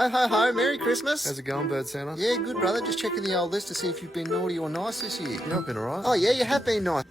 Ho, ho, ho. Merry Christmas. How's it going, Bird Santa? Yeah, good, brother. Just checking the old list to see if you've been naughty or nice this year. Yeah, I've been alright. Oh, yeah, you have been nice.